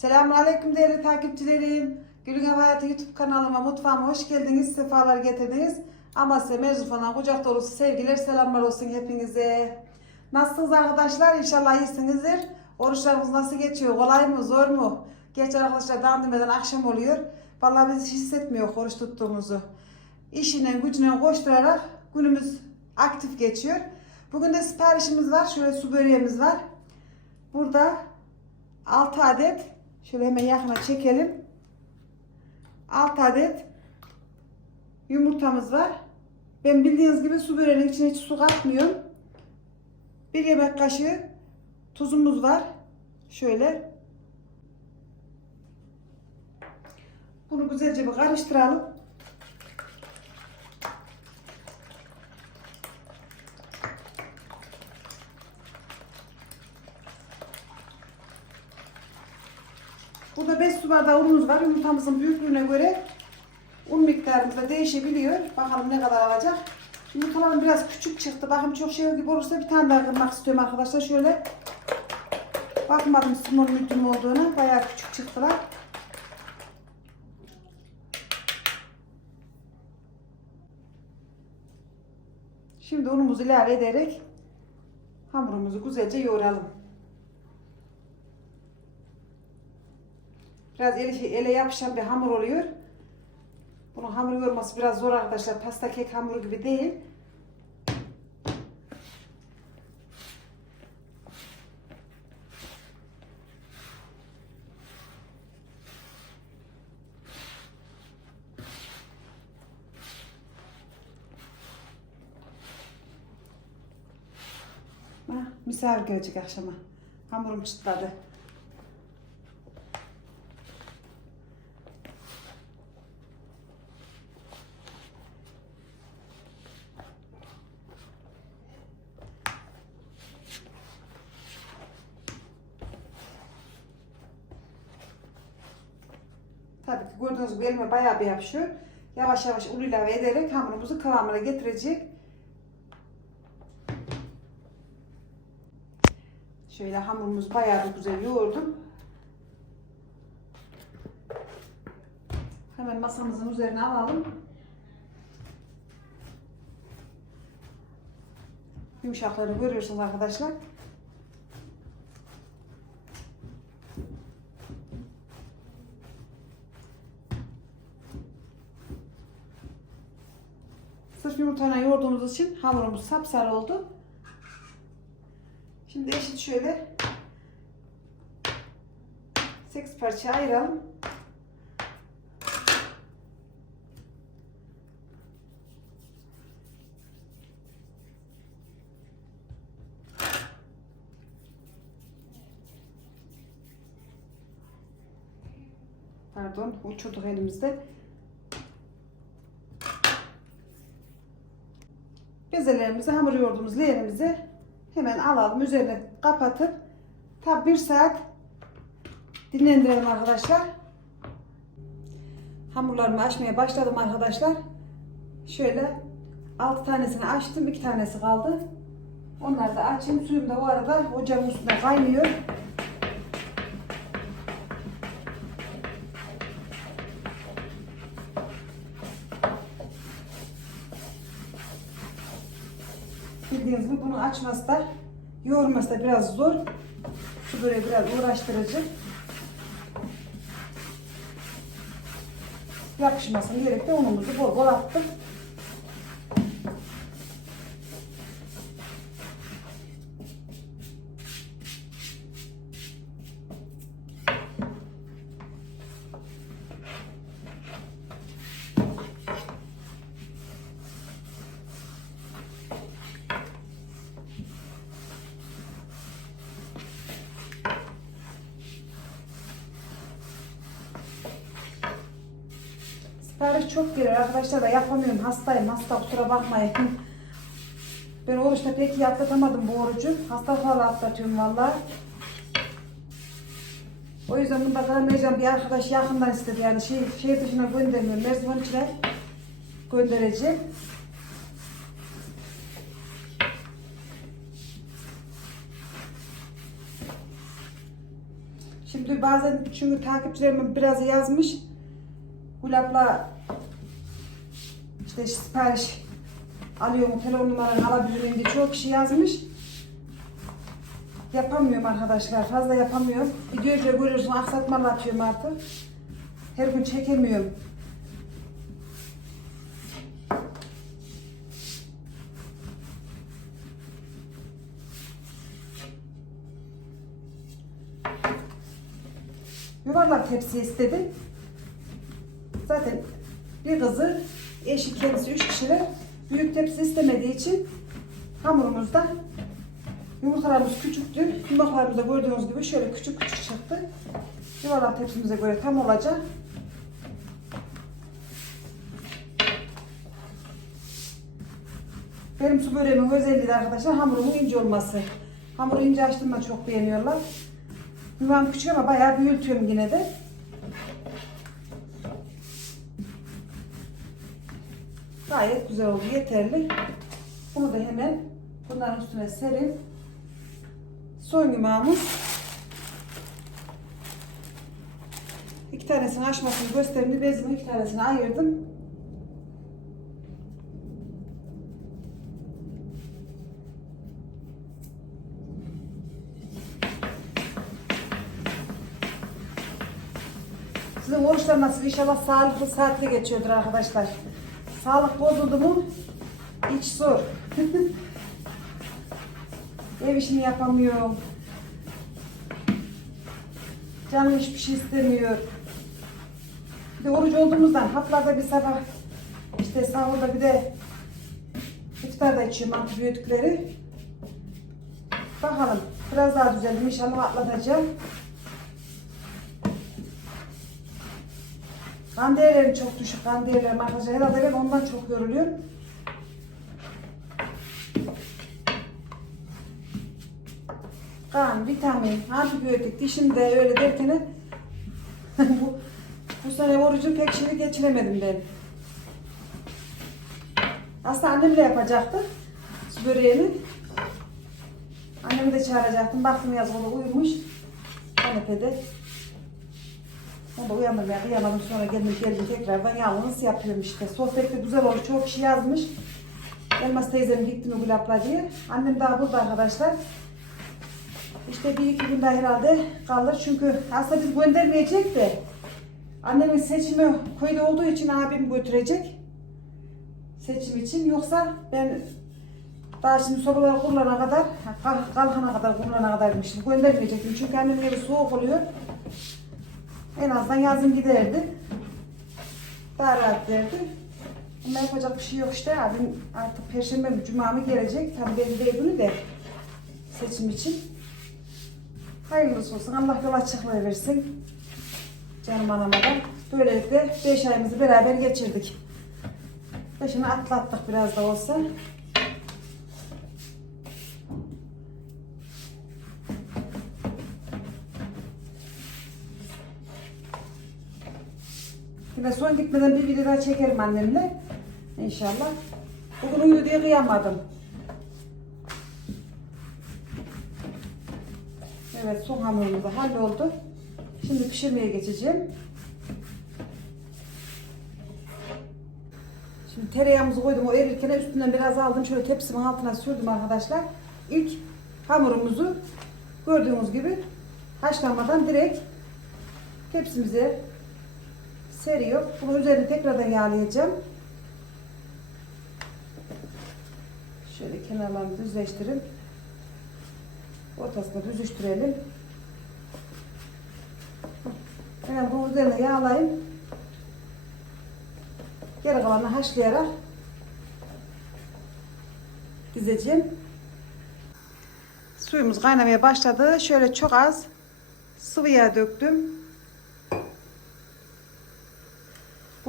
Selamünaleyküm değerli takipçilerim. Gülün Ev Hayatı YouTube kanalıma, mutfağıma hoş geldiniz, sefalar getirdiniz. Ama size Merzufa'dan kucak dolusu sevgiler, selamlar olsun hepinize. Nasılsınız arkadaşlar? İnşallah iyisinizdir. Oruçlarımız nasıl geçiyor? Kolay mı, zor mu? Geç arkadaşlar dandırmadan akşam oluyor. Vallahi biz hissetmiyor oruç tuttuğumuzu. İşine, gücüne koşturarak günümüz aktif geçiyor. Bugün de siparişimiz var. Şöyle su böreğimiz var. Burada 6 adet şöyle hemen yakına çekelim. 6 adet yumurtamız var. Ben bildiğiniz gibi su böreğinin içine hiç su katmıyorum. Bir yemek kaşığı tuzumuz var. Şöyle. Bunu güzelce bir karıştıralım. Burada 5 su bardağı unumuz var. Yumurtamızın büyüklüğüne göre un miktarımız da değişebiliyor. Bakalım ne kadar alacak. Yumurtalarım biraz küçük çıktı. Bakın çok şey gibi olursa bir tane daha kırmak istiyorum arkadaşlar. Şöyle bakmadım small medium olduğunu. Bayağı küçük çıktılar. Şimdi unumuzu ilave ederek hamurumuzu güzelce yoğuralım. Biraz ele, ele yapışan bir hamur oluyor. Bunun hamur yoğurması biraz zor arkadaşlar. Pasta kek hamuru gibi değil. Ha, misafir gelecek akşama. Hamurum çıtladı. Tabii gibi elime bayağı bir yapışıyor. Yavaş yavaş un ilave ederek hamurumuzu kıvamına getirecek. Şöyle hamurumuz bayağı bir güzel yoğurdum. Hemen masamızın üzerine alalım. Yumuşaklığını görüyorsunuz arkadaşlar. Yumurtayla yoğurduğumuz için hamurumuz sapsarı oldu. Şimdi eşit şöyle 8 parça ayıralım. Pardon, uçurduk elimizde. Bezelerimizi, hamur yoğurduğumuz leğenimizi hemen alalım. Üzerine kapatıp tam bir saat dinlendirelim arkadaşlar. Hamurlarımı açmaya başladım arkadaşlar. Şöyle 6 tanesini açtım. 2 tanesi kaldı. Onları da açayım. Suyum da o arada ocağın üstünde kaynıyor. Bunu açması da yoğurması da biraz zor. Şu böyle biraz uğraştırıcı. Yapışmasın diyerek de unumuzu bol bol attık. Sipariş çok geliyor arkadaşlar da yapamıyorum. Hastayım. Hasta kusura bakmayın. Ben oruçta pek iyi atlatamadım bu orucu. Hastalıklarla atlatıyorum valla. O yüzden bunda kalamayacağım bir arkadaş yakından istedi yani şey, şehir dışına göndermiyorum. Merzivan içine göndereceğim. Şimdi bazen çünkü takipçilerim biraz yazmış. Gülap'la işte sipariş alıyorum telefon numaranı alabilir miyim diye çok kişi yazmış. Yapamıyorum arkadaşlar. Fazla yapamıyorum. Videoyu da görüyorsun aksatmalı atıyorum artık. Her gün çekemiyorum. Yuvarlak tepsi istedim. Zaten bir kızı, eşi kendisi üç kişiler büyük tepsi istemediği için hamurumuzda yumurtalarımız küçüktü. Yumaklarımız da gördüğünüz gibi şöyle küçük küçük çıktı. Yuvarlak tepsimize göre tam olacak. Benim su böreğimin özelliği de arkadaşlar hamurumun ince olması. Hamuru ince açtığımda çok beğeniyorlar. Yuvam küçük ama bayağı büyütüyorum yine de. Gayet güzel oldu, yeterli. Bunu da hemen bunların üstüne serin. Son yumağımız. İki tanesini açmasını gösterdim. Bezimi iki tanesini ayırdım. Sizin oruçlar nasıl? İnşallah sağlıklı saatli geçiyordur arkadaşlar. Sağlık bozuldu mu hiç zor. Ev işini yapamıyorum. Canım hiçbir şey istemiyor. Bir de oruç olduğumuzdan haplarda bir sabah işte sahurda bir de iftarda içiyorum antibiyotikleri. Bakalım biraz daha düzeldim inşallah atlatacağım. Kan değerlerim çok düşük. Kan değerlerim arkadaşlar. Herhalde ben ondan çok yoruluyorum. Kan, vitamin, antibiyotik, dişimde öyle derken bu, bu sene orucu pek şimdi geçiremedim ben. Aslında annemle yapacaktı. Su böreğini. Annemi de çağıracaktım. Baktım yaz o da uyumuş. Kanepede. Onu da uyandırmaya kıyamadım. Sonra geldim geldim tekrardan yalnız yapıyorum işte. Sohbette güzel oldu. Çok kişi yazmış. Elmas teyzem gitti mi Gülap'la diye. Annem daha burada arkadaşlar. İşte bir iki gün daha herhalde kalır. Çünkü aslında biz göndermeyecek de annemin seçimi köyde olduğu için abim götürecek. Seçim için. Yoksa ben daha şimdi sobaları kurulana kadar, kalk- kalkana kadar, kurulana kadarmışım. Göndermeyecektim. Çünkü annemin evi soğuk oluyor. En azından yazın giderdi. Daha rahat derdi. Ama yapacak bir şey yok işte. Abim artık perşembe mi cuma mı gelecek. Tabii benim de günü de seçim için. Hayırlısı olsun. Allah yol açıklığı versin. Canım anama da. Böylelikle 5 ayımızı beraber geçirdik. Başını atlattık biraz da olsa. Yine son gitmeden bir video daha çekerim annemle. İnşallah. Bugün uyu diye kıyamadım. Evet son hamurumuz da halloldu. Şimdi pişirmeye geçeceğim. Şimdi tereyağımızı koydum o erirken üstünden biraz aldım. Şöyle tepsimin altına sürdüm arkadaşlar. İlk hamurumuzu gördüğünüz gibi haşlanmadan direkt tepsimize seriyor. Bunu üzerine tekrardan yağlayacağım. Şöyle kenarlarını düzleştirip ortasını büzüştürelim. Hemen bunu üzerine yağlayayım. Geri kalanını haşlayarak dizeceğim. Suyumuz kaynamaya başladı. Şöyle çok az sıvı yağ döktüm.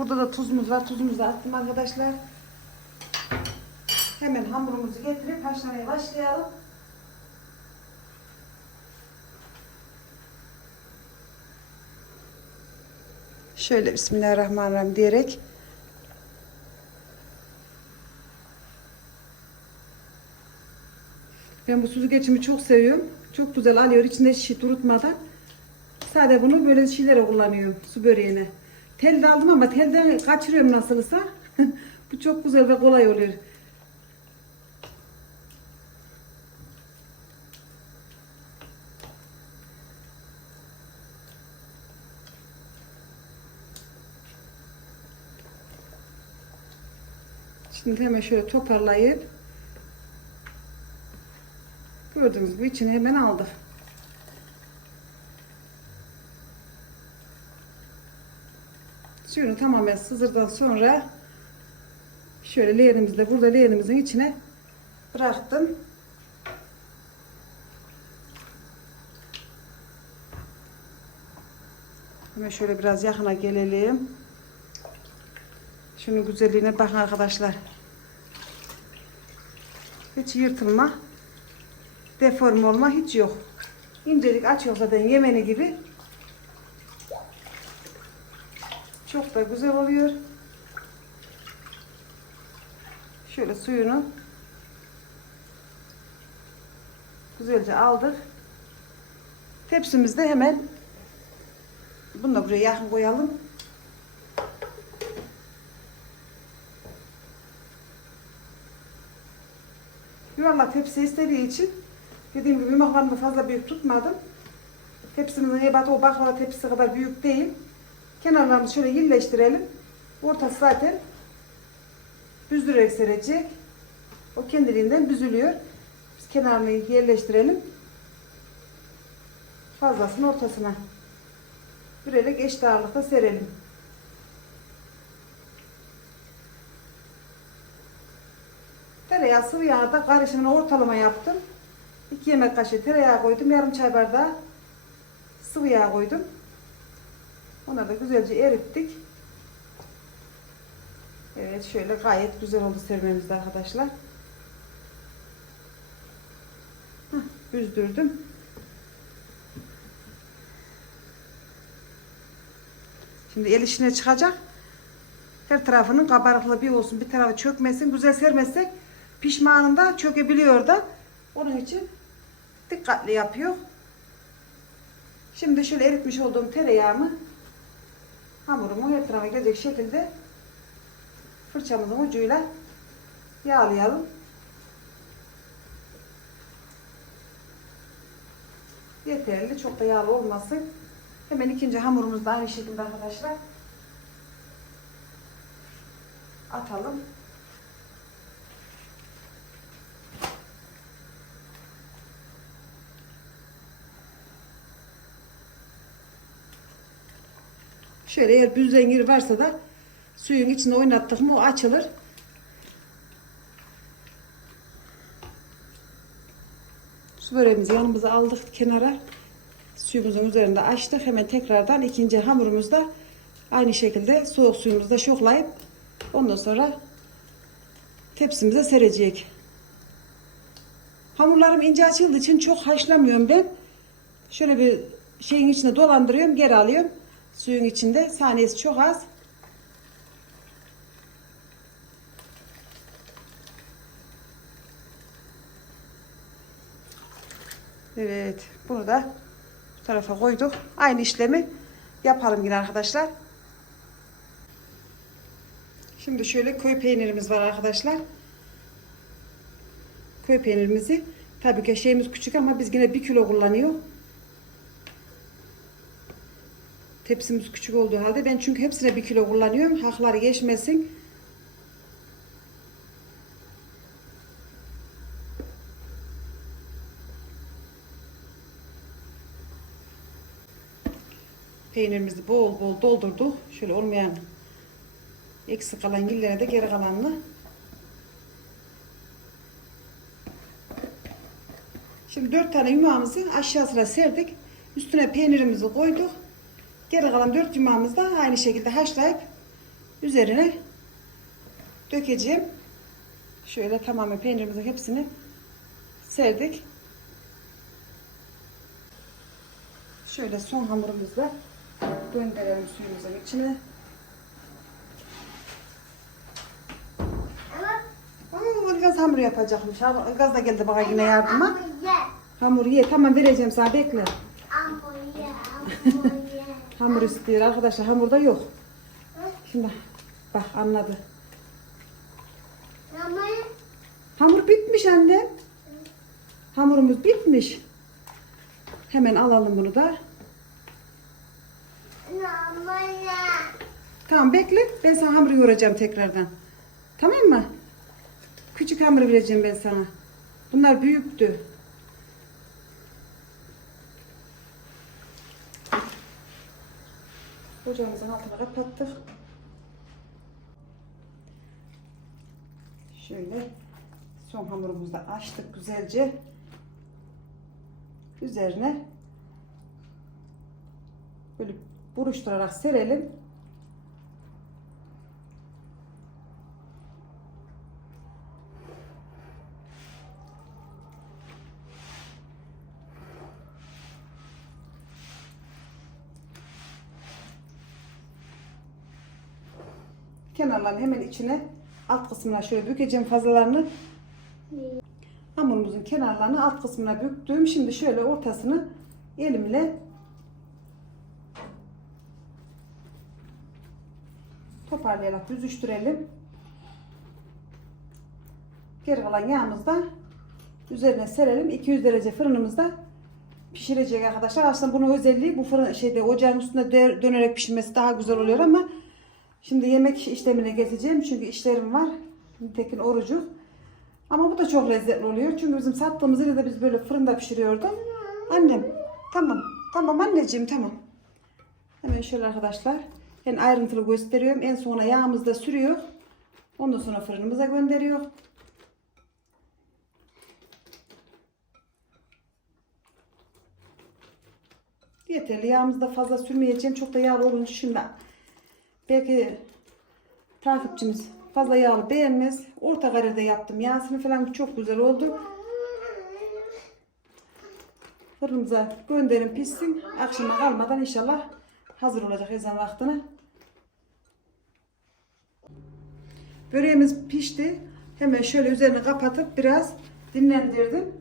Burada da tuzumuz var. Tuzumuzu da attım arkadaşlar. Hemen hamurumuzu getirip haşlamaya başlayalım. Şöyle Bismillahirrahmanirrahim diyerek Ben bu süzgeçimi çok seviyorum. Çok güzel alıyor. İçinde şey durutmadan. Sadece bunu böyle şeylere kullanıyorum. Su böreğine. Tel de aldım ama telden kaçırıyorum nasılsa. Bu çok güzel ve kolay oluyor. Şimdi hemen şöyle toparlayıp gördüğünüz gibi içine hemen aldık. Suyunu tamamen sızdırdan sonra şöyle leğenimizi de burada leğenimizin içine bıraktım. Hemen şöyle biraz yakına gelelim. Şunun güzelliğine bakın arkadaşlar. Hiç yırtılma, deform olma hiç yok. İncelik açıyor zaten yemeni gibi. Çok da güzel oluyor. Şöyle suyunu güzelce aldık. Tepsimizde hemen bunu da buraya yakın koyalım. Yuvarlak tepsi istediği için dediğim gibi yumaklarımı fazla büyük tutmadım. Tepsimizin ebatı o baklava tepsisi kadar büyük değil. Kenarlarını şöyle yerleştirelim. Ortası zaten büzdürerek serecek. O kendiliğinden büzülüyor. Biz kenarını yerleştirelim. Fazlasını ortasına bürerek eşit ağırlıkta serelim. Tereyağı sıvı yağı da karışımını ortalama yaptım. 2 yemek kaşığı tereyağı koydum. Yarım çay bardağı sıvı yağ koydum. Onları da güzelce erittik. Evet şöyle gayet güzel oldu sermemizde arkadaşlar. Hah, büzdürdüm. Şimdi el işine çıkacak. Her tarafının kabarıklı bir olsun. Bir tarafı çökmesin. Güzel sermezsek pişmanında çökebiliyor da. Onun için dikkatli yapıyor. Şimdi şöyle eritmiş olduğum tereyağımı hamurumu her tarafa gelecek şekilde fırçamızın ucuyla yağlayalım. Yeterli. Çok da yağlı olmasın. Hemen ikinci hamurumuzu da aynı şekilde arkadaşlar atalım. Şöyle eğer büzengir varsa da suyun içine oynattık mı o açılır. Su böreğimizi yanımıza aldık kenara. Suyumuzun üzerinde açtık. Hemen tekrardan ikinci hamurumuzda aynı şekilde soğuk suyumuzda şoklayıp ondan sonra tepsimize serecek. Hamurlarım ince açıldığı için çok haşlamıyorum ben. Şöyle bir şeyin içine dolandırıyorum, geri alıyorum. Suyun içinde saniyesi çok az. Evet, bunu da bu tarafa koyduk. Aynı işlemi yapalım yine arkadaşlar. Şimdi şöyle köy peynirimiz var arkadaşlar. Köy peynirimizi tabii ki şeyimiz küçük ama biz yine bir kilo kullanıyor. Tepsimiz küçük olduğu halde ben çünkü hepsine bir kilo kullanıyorum. Hakları geçmesin. Peynirimizi bol bol doldurduk. Şöyle olmayan eksik kalan yerlere de geri kalanını Şimdi dört tane yumağımızı aşağısına serdik. Üstüne peynirimizi koyduk. Geri kalan dört yumağımızı da aynı şekilde haşlayıp üzerine dökeceğim. Şöyle tamamen peynirimizin hepsini serdik. Şöyle son hamurumuzu da gönderelim suyumuzun içine. Aa, Ilgaz hamur yapacakmış. Ilgaz da geldi bana yine yardıma. Hamuru ye. Tamam vereceğim sana bekle. Hamburger. Hamur istiyor arkadaşlar. Hamurda yok. Şimdi bak anladı. Hamur bitmiş anne. Hamurumuz bitmiş. Hemen alalım bunu da. Tamam bekle. Ben sana hamuru yoğuracağım tekrardan. Tamam mı? Küçük hamur vereceğim ben sana. Bunlar büyüktü. Ocağımızın altını kapattık. Şöyle son hamurumuzu da açtık güzelce. Üzerine böyle buruşturarak serelim. Kenarlarını hemen içine alt kısmına şöyle bükeceğim fazlalarını. Hamurumuzun kenarlarını alt kısmına büktüm. Şimdi şöyle ortasını elimle toparlayarak büzüştürelim. Geri kalan yağımızı da üzerine serelim. 200 derece fırınımızda pişirecek arkadaşlar. Aslında bunun özelliği bu fırın şeyde ocağın üstünde dö- dönerek pişirmesi daha güzel oluyor ama şimdi yemek işlemine geçeceğim çünkü işlerim var. Tekin orucu. Ama bu da çok lezzetli oluyor. Çünkü bizim sattığımız yeri de biz böyle fırında pişiriyorduk. Annem tamam. Tamam anneciğim tamam. Hemen şöyle arkadaşlar. Ben ayrıntılı gösteriyorum. En sona yağımızı da sürüyor. Ondan sonra fırınımıza gönderiyor. Yeterli. Yağımızı da fazla sürmeyeceğim. Çok da yağlı olunca şimdi belki takipçimiz fazla yağlı beğenmez. Orta karede yaptım. Yağsını falan çok güzel oldu. Fırınımıza gönderin pişsin. Akşama kalmadan inşallah hazır olacak ezan vaktine. Böreğimiz pişti. Hemen şöyle üzerini kapatıp biraz dinlendirdim.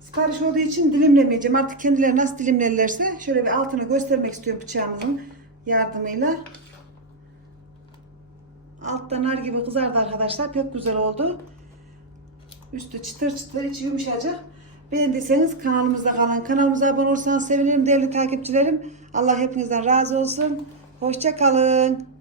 Sipariş olduğu için dilimlemeyeceğim. Artık kendileri nasıl dilimlerlerse şöyle bir altını göstermek istiyorum bıçağımızın yardımıyla. Alttan nar gibi kızardı arkadaşlar. Pek güzel oldu. Üstü çıtır çıtır içi yumuşacık. Beğendiyseniz kanalımızda kalın. Kanalımıza abone olursanız sevinirim değerli takipçilerim. Allah hepinizden razı olsun. Hoşça kalın.